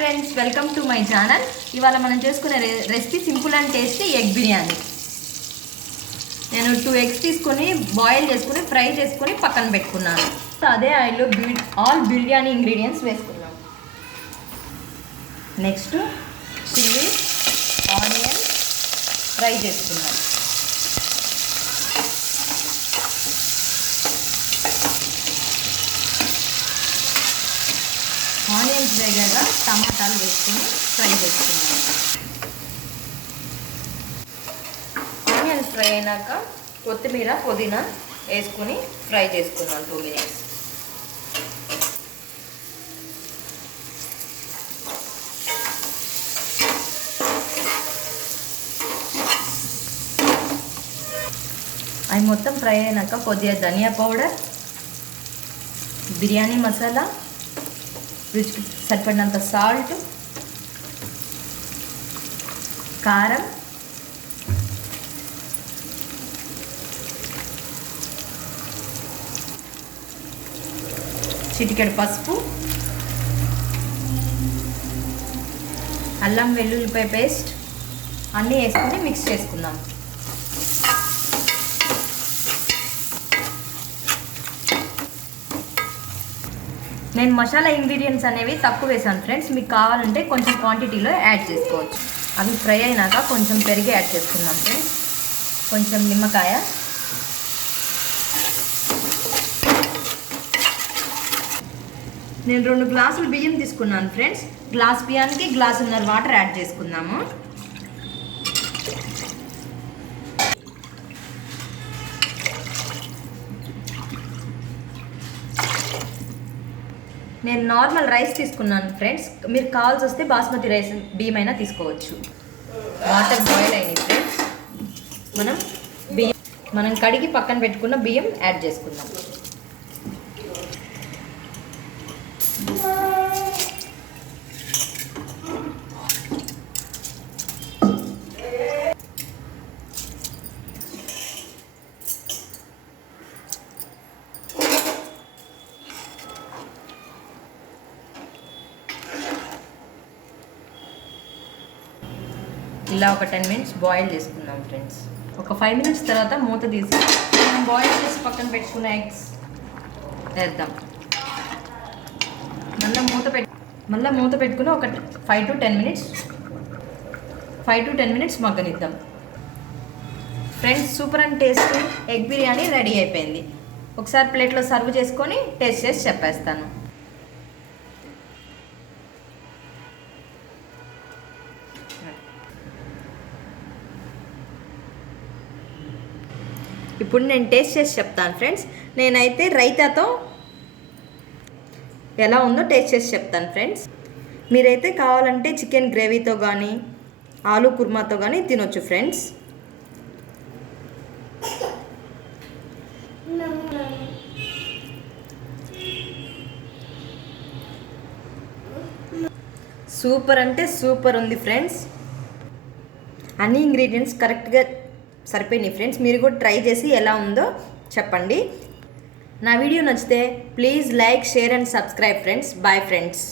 Friends welcome to my channel. ఇవాళ మనం చేసుకునే recipe simple and tasty egg biryani. నేను 2 ఎగ్స్ తీసుకొని బాయిల్ చేసుకుని ఫ్రై చేసుకొని పక్కన పెట్టుకున్నాను. అదే ఆయిల్లో ఆల్ బిర్యానీ ఇంగ్రీడియంట్స్ వేసుకున్నాం. నెక్స్ట్ చిల్లీ, ఆనియన్ ఫ్రై చేసుకున్నాం. ఆనియన్స్ వేగాక టమాటాలు వేసుకొని ఫ్రై చేసుకున్నాం. ఆనియన్స్ ఫ్రై అయినాక కొత్తిమీర, పుదీనా వేసుకొని ఫ్రై చేసుకున్నాం 2 minutes. అవి మొత్తం ఫ్రై అయినాక కొద్దిగా ధనియా పౌడర్, బిర్యానీ మసాలా, రుచికి సరిపడినంత సాల్ట్, కారం, చిటికెడు పసుపు, అల్లం వెల్లుల్లిపాయ పేస్ట్ అన్నీ వేసుకొని మిక్స్ చేసుకుందాం. నేను మసాలా ఇంగ్రీడియంట్స్ అనేవి తక్కువ వేసాను ఫ్రెండ్స్. మీకు కావాలంటే కొంచెం క్వాంటిటీలో యాడ్ చేసుకోవచ్చు. అవి ఫ్రై అయినాక కొంచెం పెరుగు యాడ్ చేసుకుందాం ఫ్రెండ్స్, కొంచెం నిమ్మకాయ, నేను 2 గ్లాసులు బియ్యం తీసుకున్నాను ఫ్రెండ్స్. గ్లాస్ బియ్యానికి గ్లాసున్నర వాటర్ యాడ్ చేసుకుందాము. నేను నార్మల్ రైస్ తీసుకున్నాను ఫ్రెండ్స్. మీరు కావాల్సి వస్తే బాస్మతి రైస్ బియ్యం అయినా తీసుకోవచ్చు. వాటర్ బాయిల్ అయినాయి ఫ్రెండ్స్. మనం కడిగి పక్కన పెట్టుకున్న బియ్యం యాడ్ చేసుకుందాం. ఇలా ఒక 10 minutes బాయిల్ చేసుకుందాం ఫ్రెండ్స్. ఒక 5 minutes తర్వాత మూత తీసి మనం బాయిల్ చేసి పక్కన పెట్టుకున్న ఎగ్స్ వేద్దాం. మళ్ళీ మూత పెట్టుకుని ఒక 5 to 10 minutes మగ్గనిద్దాం friends. Super and tasty egg biryani ready అయిపోయింది. ఒకసారి ప్లేట్లో సర్వ్ చేసుకొని టేస్ట్ చేసి చెప్పేస్తాను. ఇప్పుడు నేను టేస్ట్ చేసి చెప్తాను ఫ్రెండ్స్. నేనైతే రైతాతో ఎలా ఉందో టేస్ట్ చేసి చెప్తాను ఫ్రెండ్స్. మీరైతే కావాలంటే చికెన్ గ్రేవీతో కానీ ఆలూ కుర్మాతో కానీ తినొచ్చు ఫ్రెండ్స్. సూపర్ అంటే సూపర్ ఉంది ఫ్రెండ్స్. అన్ని ఇంగ్రీడియంట్స్ కరెక్ట్గా సరిపోయినాయి ఫ్రెండ్స్. మీరు కూడా ట్రై చేసి ఎలా ఉందో చెప్పండి. నా వీడియో నచ్చితే please like, share and subscribe friends. Bye friends.